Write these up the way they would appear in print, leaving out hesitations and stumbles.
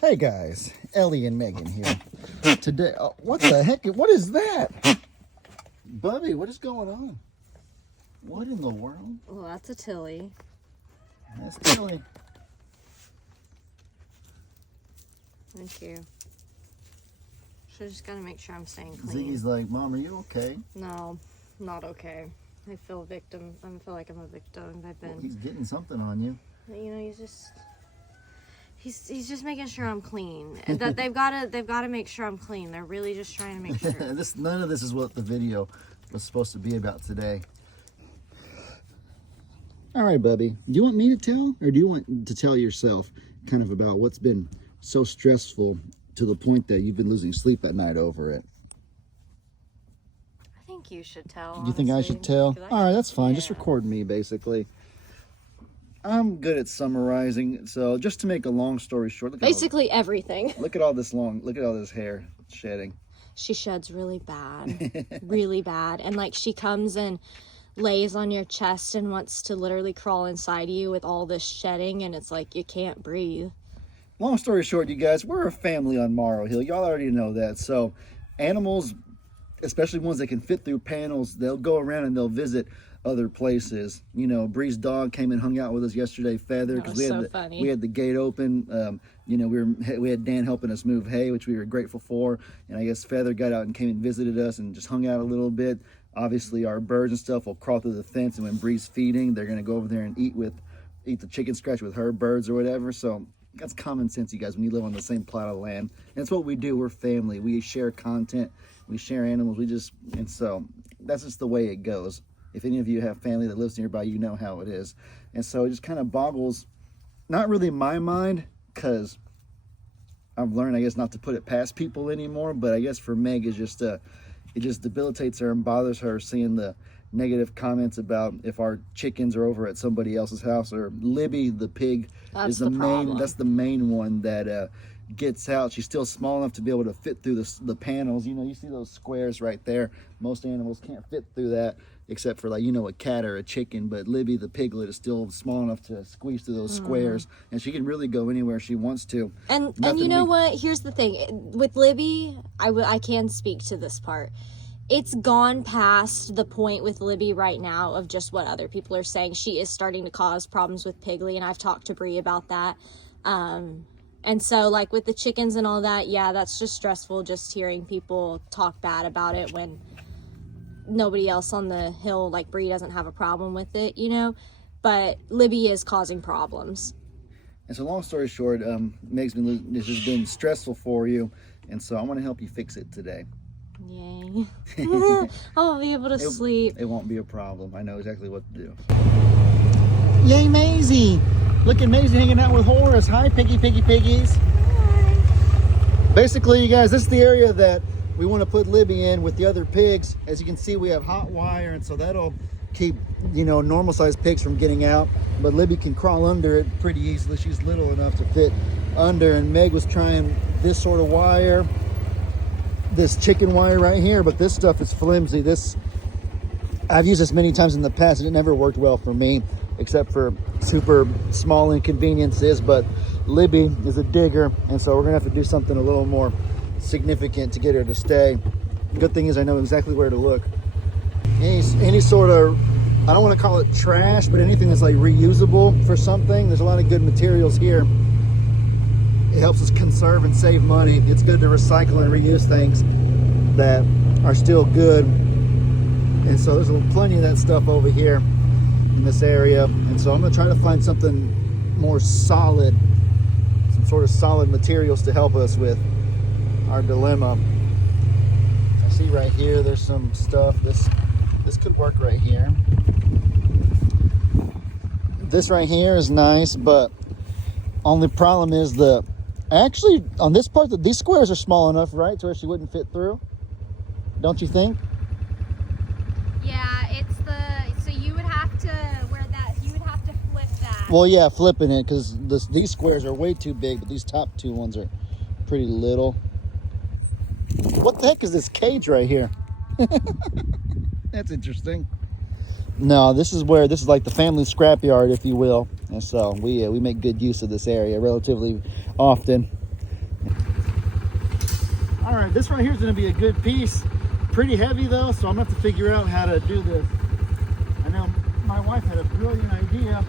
Hey guys, Ellie and Megan here. Today, what the heck? What is that? Bubby, what is going on? What in the world? Well, that's a Tilly. That's Tilly. Thank you. So I just gotta make sure I'm staying clean. Ziggy's like, Mom, are you okay? No, not okay. I feel victim. I feel like I'm a victim. I've been. Well, he's getting something on you. You know, he's just making sure I'm clean. That they've gotta make sure I'm clean. They're really just trying to make sure. None of this is what the video was supposed to be about today. All right, Bubby. Do you want me to tell, or do you want to tell yourself kind of about what's been so stressful to the point that you've been losing sleep at night over it? I think you should tell. You think I should tell? All right, that's fine. Yeah. Just record me, basically. I'm good at summarizing, so just to make a long story short, Basically everything. look at all this hair shedding. She sheds really bad, really bad, and like she comes and lays on your chest and wants to literally crawl inside you with all this shedding, and it's like you can't breathe. Long story short, you guys, we're a family on Morrow Hill. Y'all already know that. So animals, especially ones that can fit through panels, they'll go around and they'll visit other places. You know, Bree's dog came and hung out with us yesterday, Feather, because we had the gate open. You know, we had Dan helping us move hay, which we were grateful for. And I guess Feather got out and came and visited us and just hung out a little bit. Obviously, our birds and stuff will crawl through the fence, and when Bree's feeding, they're going to go over there and eat the chicken scratch with her birds or whatever. So that's common sense, you guys, when you live on the same plot of land. And that's what we do. We're family. We share content. We share animals. And so that's just the way it goes. If any of you have family that lives nearby, you know how it is. And so it just kind of boggles, not really my mind, because I've learned, I guess, not to put it past people anymore. But I guess for Meg, it just debilitates her and bothers her seeing the negative comments about if our chickens are over at somebody else's house, or Libby the pig that's the main one that gets out. She's still small enough to be able to fit through the panels. You know, you see those squares right there. Most animals can't fit through that, except for, like, you know, a cat or a chicken. But Libby the piglet is still small enough to squeeze through those squares, and she can really go anywhere she wants to. And you know what? Here's the thing with Libby. I can speak to this part. It's gone past the point with Libby right now of just what other people are saying. She is starting to cause problems with Piggly, and I've talked to Bree about that. And so, like, with the chickens and all that, yeah, that's just stressful, just hearing people talk bad about it when nobody else on the hill, like Bree, doesn't have a problem with it, you know? But Libby is causing problems. And so, long story short, this has been stressful for you, and so I want to help you fix it today. Yay. I'll be able to sleep. It won't be a problem. I know exactly what to do. Yay, Maisie! Look at Maisie hanging out with Horace. Hi, piggies. Hi. Basically, you guys, this is the area that we want to put Libby in with the other pigs. As you can see, we have hot wire, and so that'll keep, you know, normal sized pigs from getting out. But Libby can crawl under it pretty easily. She's little enough to fit under, and Meg was trying this sort of wire, this chicken wire right here, but this stuff is flimsy. I've used this many times in the past, and it never worked well for me, except for super small inconveniences. But Libby is a digger, and so we're gonna have to do something a little more significant to get her to stay. Good thing is I know exactly where to look. Any sort of, I don't want to call it trash, but anything that's like reusable for something. There's a lot of good materials here. It helps us conserve and save money. It's good to recycle and reuse things that are still good. And so there's plenty of that stuff over here in this area. And so I'm gonna try to find something more solid, some sort of solid materials to help us with our dilemma. I see right here, there's some stuff. This could work right here. This right here is nice, but only problem is actually, on this part, these squares are small enough, right, to where she wouldn't fit through. Don't you think? Yeah, so you would have to flip that. Well, yeah, flipping it, because these squares are way too big, but these top two ones are pretty little. What the heck is this cage right here? That's interesting. No, this is like the family scrapyard, if you will. And so we make good use of this area relatively often. All right, this right here is going to be a good piece. Pretty heavy though, so I'm going to have to figure out how to do this. I know my wife had a brilliant idea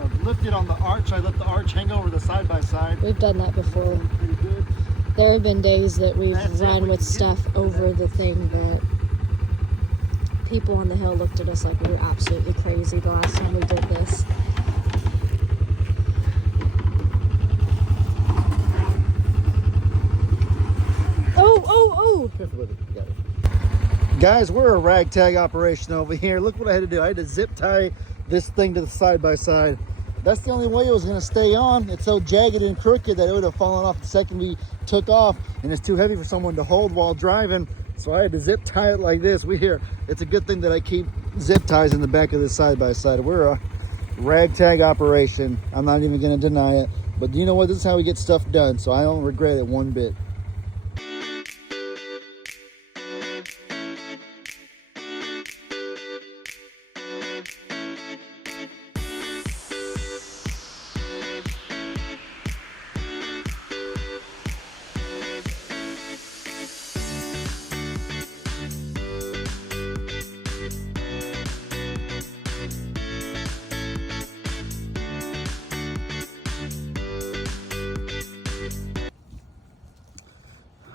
of lift it on the arch. I let the arch hang over the side by side. We've done that before. Pretty good. There have been days that we've That's it, run we with can stuff get it. over the thing, but people on the hill looked at us like we were absolutely crazy the last time we did this. Oh! Guys, we're a ragtag operation over here. Look what I had to do. I had to zip tie this thing to the side by side. That's the only way it was going to stay on. It's so jagged and crooked that it would have fallen off the second we took off, and it's too heavy for someone to hold while driving. So I had to zip tie it like this. It's a good thing that I keep zip ties in the back of the side by side. We're a ragtag operation. I'm not even going to deny it. But you know what? This is how we get stuff done. So I don't regret it one bit.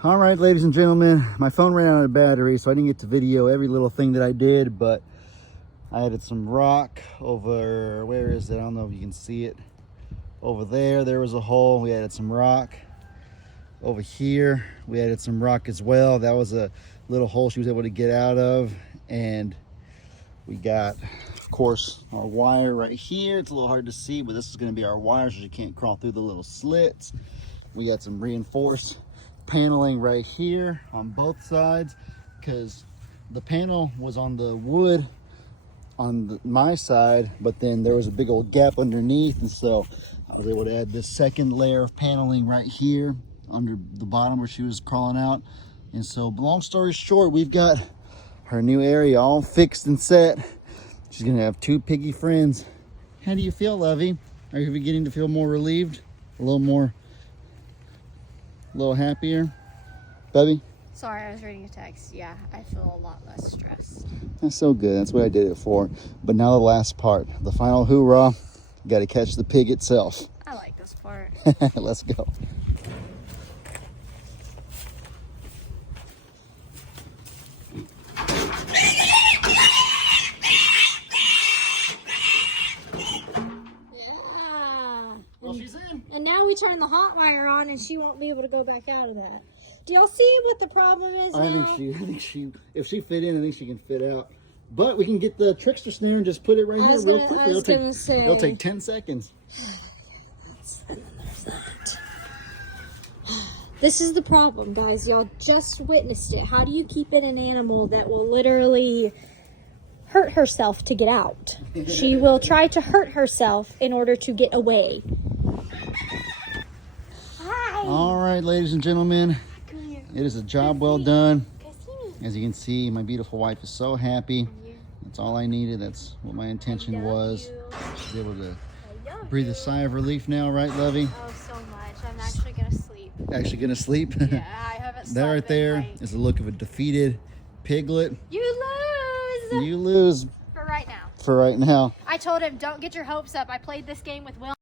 All right, ladies and gentlemen, my phone ran out of battery, so I didn't get to video every little thing that I did, but I added some rock over, where is it? I don't know if you can see it. Over there was a hole. We added some rock. Over here, we added some rock as well. That was a little hole she was able to get out of. And we got, of course, our wire right here. It's a little hard to see, but this is gonna be our wire so you can't crawl through the little slits. We got some reinforced paneling right here on both sides, because the panel was on the wood on my side, but then there was a big old gap underneath, and so I was able to add this second layer of paneling right here under the bottom where she was crawling out. And so long story short, we've got her new area all fixed and set. She's gonna have 2 piggy friends. How do you feel, Lovey? Are you beginning to feel more relieved? A little happier? Bubby? Sorry, I was reading a text. Yeah, I feel a lot less stressed. That's so good. That's what I did it for. But now the last part, the final hoorah. Got to catch the pig itself. I like this part. Let's go. Yeah. Well, she's in. And now we turn the hot wire on and she won't be able to go back out of that. Do y'all see what the problem is I now? think she, if she fit in, I think she can fit out. But we can get the trickster snare and just put it right here real quickly. It'll take 10 seconds. This is the problem, guys. Y'all just witnessed it. How do you keep in an animal that will literally hurt herself to get out? She will try to hurt herself in order to get away. Hi. All right, ladies and gentlemen, it is a job well done. As you can see, my beautiful wife is so happy. That's all I needed. That's what my intention was. To be able to breathe a sigh of relief now, right, Lovey? Oh, so much. I'm actually gonna sleep. Actually gonna sleep? Yeah, I haven't slept. That right there in, is the look of a defeated piglet. You lose! You lose For right now. for right now. I told him, don't get your hopes up. I played this game with Will.